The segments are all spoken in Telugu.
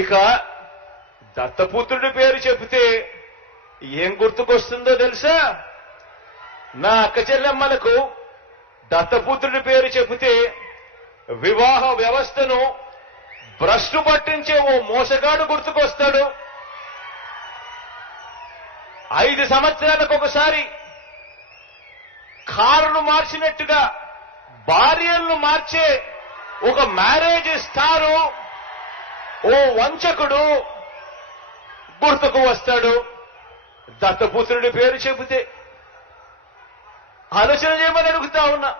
ఇక దత్తపుత్రుడి పేరు చెబితే ఏం గుర్తుకొస్తుందో తెలుసా? నా అక్క చెల్లెమ్మలకు దత్తపుత్రుడి పేరు చెబితే వివాహ వ్యవస్థను భ్రష్టు పట్టించే ఓ మోసగాడు గుర్తుకొస్తాడు. 5 సంవత్సరాలకు ఒకసారి కారును మార్చినట్టుగా భార్యలను మార్చే ఒక మ్యారేజ్ స్టారు ఓ వంచకుడు గుర్తుకు వస్తాడు. దత్తపుత్రుడి పేరు చెబితే ఆలోచన చేయమని అడుగుతా ఉన్నా.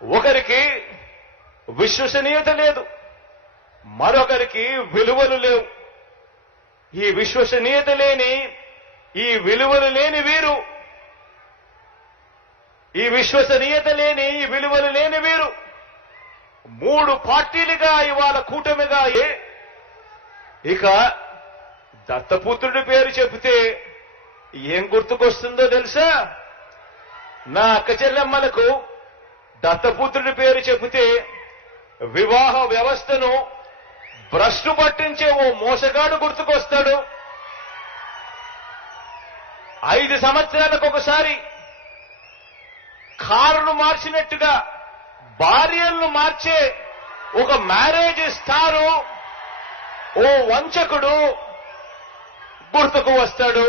ఒకరికి విశ్వసనీయత లేదు, మరొకరికి విలువలు లేవు. ఈ విశ్వసనీయత లేని, ఈ విలువలు లేని వీరు, ఈ విశ్వసనీయత లేని, ఈ విలువలు లేని వీరు 3 పార్టీలుగా ఇవాళ కూటమిగా ఇక దత్తపుత్రుడి పేరు చెబితే ఏం గుర్తుకొస్తుందో తెలుసా? నా అక్క చెల్లెమ్మలకు దత్తపుత్రుడి పేరు చెబితే వివాహ వ్యవస్థను భ్రష్టు పట్టించే ఓ మోసగాడు గుర్తుకొస్తాడు. 5 సంవత్సరాలకు ఒకసారి కారును మార్చినట్టుగా భార్యలను మార్చే ఒక మ్యారేజ్ స్టారు ఓ వంచకుడు గుర్తుకు వస్తాడు.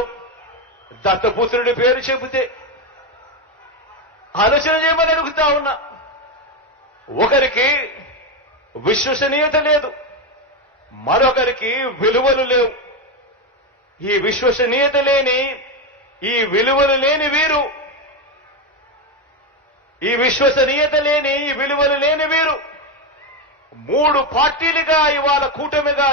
దత్తపుత్రుడి పేరు చెబితే ఆలోచన చేయమని అడుగుతా ఉన్నా. ఒకరికి విశ్వసనీయత లేదు, మరొకరికి విలువలు లేవు. ఈ విశ్వసనీయత లేని, ఈ విలువలు లేని వీరు, ఈ విశ్వసనీయత లేని, ఈ విలువలు లేని వీరు 3 పార్టీలుగా ఇవాళ కూటమిగా